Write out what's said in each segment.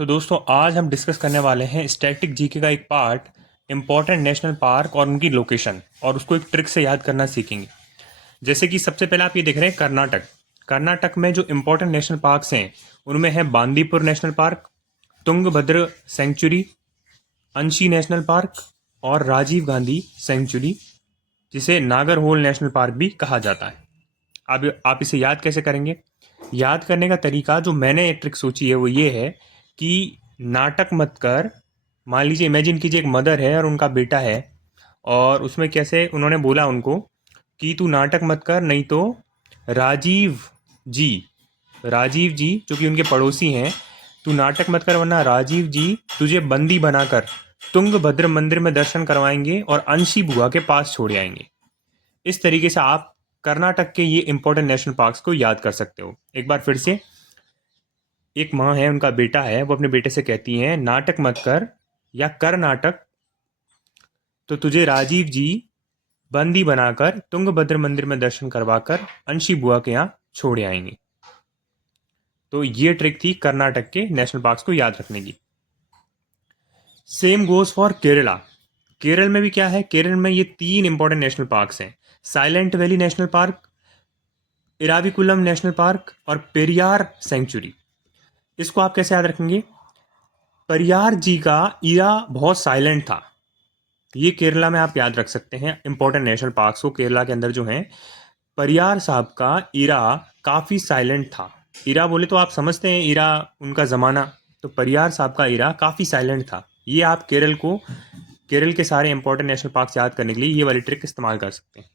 तो दोस्तों आज हम डिस्कस करने वाले हैं स्टैटिक जीके का एक पार्ट इंपॉर्टेंट नेशनल पार्क और उनकी लोकेशन और उसको एक ट्रिक से याद करना सीखेंगे। जैसे कि सबसे पहले आप ये देख रहे हैं कर्नाटक। कर्नाटक में जो इंपॉर्टेंट नेशनल पार्क्स हैं उनमें है Bandipur national park, Tungabhadra sanctuary, Anshi national park और राजीव गांधी सेंचुरी, जिसे नागरहोल नेशनल पार्क भी कहा जाता है। अब आप इसे याद कैसे करेंगे? याद करने का तरीका जो मैंने एक ट्रिक सोची है वो ये है कि नाटक मत कर। मान लीजिए, इमेजिन कीजिए एक मदर है और उनका बेटा है, और उसमें कैसे उन्होंने बोला उनको कि तू नाटक मत कर, नहीं तो राजीव जी राजीव जी जो कि उनके पड़ोसी हैं, तू नाटक मत कर वरना राजीव जी तुझे बंदी बनाकर तुंगभद्र मंदिर में दर्शन करवाएंगे और अंशी बुआ के पास छोड़ आएंगे। इस तरीके से आप कर्नाटक के ये इंपॉर्टेंट नेशनल पार्क्स को याद कर सकते हो। एक बार फिर से, एक माँ है, उनका बेटा है, वो अपने बेटे से कहती हैं नाटक मत कर या कर नाटक तो तुझे राजीव जी बंदी बनाकर तुंगभद्र मंदिर में दर्शन करवाकर अंशी बुआ के यहाँ छोड़ आएंगे। तो ये ट्रिक थी कर्नाटक के नेशनल पार्क्स को याद रखने की। Same goes for Kerala. Kerala में भी क्या है, केरल में ये तीन इंपॉर्टेंट नेशनल पार्क्स हैं: silent valley national park, Eravikulam national park और पेरियार सेंचुरी। इसको आप कैसे याद रखेंगे? पेरियार जी का इरा बहुत साइलेंट था, ये केरला में आप याद रख सकते हैं इंपॉर्टेंट नेशनल पार्क्स को। केरला के अंदर जो है, परियार साहब का इरा काफ़ी साइलेंट था। इरा बोले तो आप समझते हैं, इरा उनका ज़माना। तो परियार साहब का इरा काफ़ी साइलेंट था। ये आप केरल के सारे इंपॉर्टेंट नेशनल पार्क्स याद करने के लिए ये वाली ट्रिक इस्तेमाल कर सकते हैं।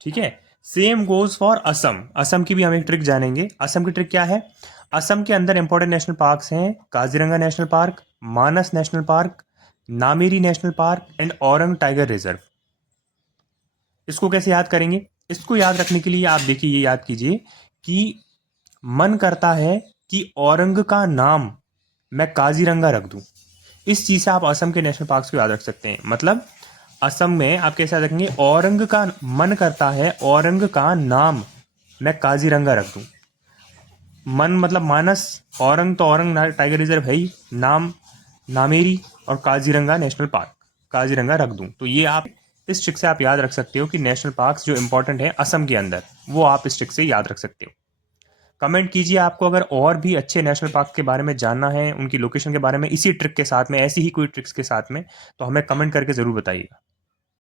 ठीक है। Same goes for Assam. Assam की भी हम एक ट्रिक जानेंगे। असम की ट्रिक क्या है? असम के अंदर इंपॉर्टेंट नेशनल पार्क्स हैं Kaziranga national park, Manas national park, Nameri national park and Orang tiger reserve. इसको कैसे याद करेंगे? इसको याद रखने के लिए आप देखिए, ये याद कीजिए कि मन करता है कि औरंग का नाम मैं काजीरंगा रख दूं। इस चीज से आप असम के नेशनल पार्क्स को याद रख सकते हैं। मतलब असम में आप कैसे याद रखेंगे? औरंग का मन करता है, औरंग का नाम मैं काजीरंगा रख दूं। मन मतलब मानस, औरंग तो औरंग टाइगर रिजर्व है ही, नाम नामेरी और काजीरंगा नेशनल पार्क, काजीरंगा रख दूं। तो ये आप इस ट्रिक से आप याद रख सकते हो कि नेशनल पार्क्स जो इंपॉर्टेंट है असम के अंदर, वो आप इस ट्रिक से याद रख सकते हो। कमेंट कीजिए आपको अगर और भी अच्छे नेशनल पार्क के बारे में जानना है, उनकी लोकेशन के बारे में, इसी ट्रिक के साथ में, ऐसी ही कोई ट्रिक्स के साथ में, तो हमें कमेंट करके ज़रूर बताइएगा।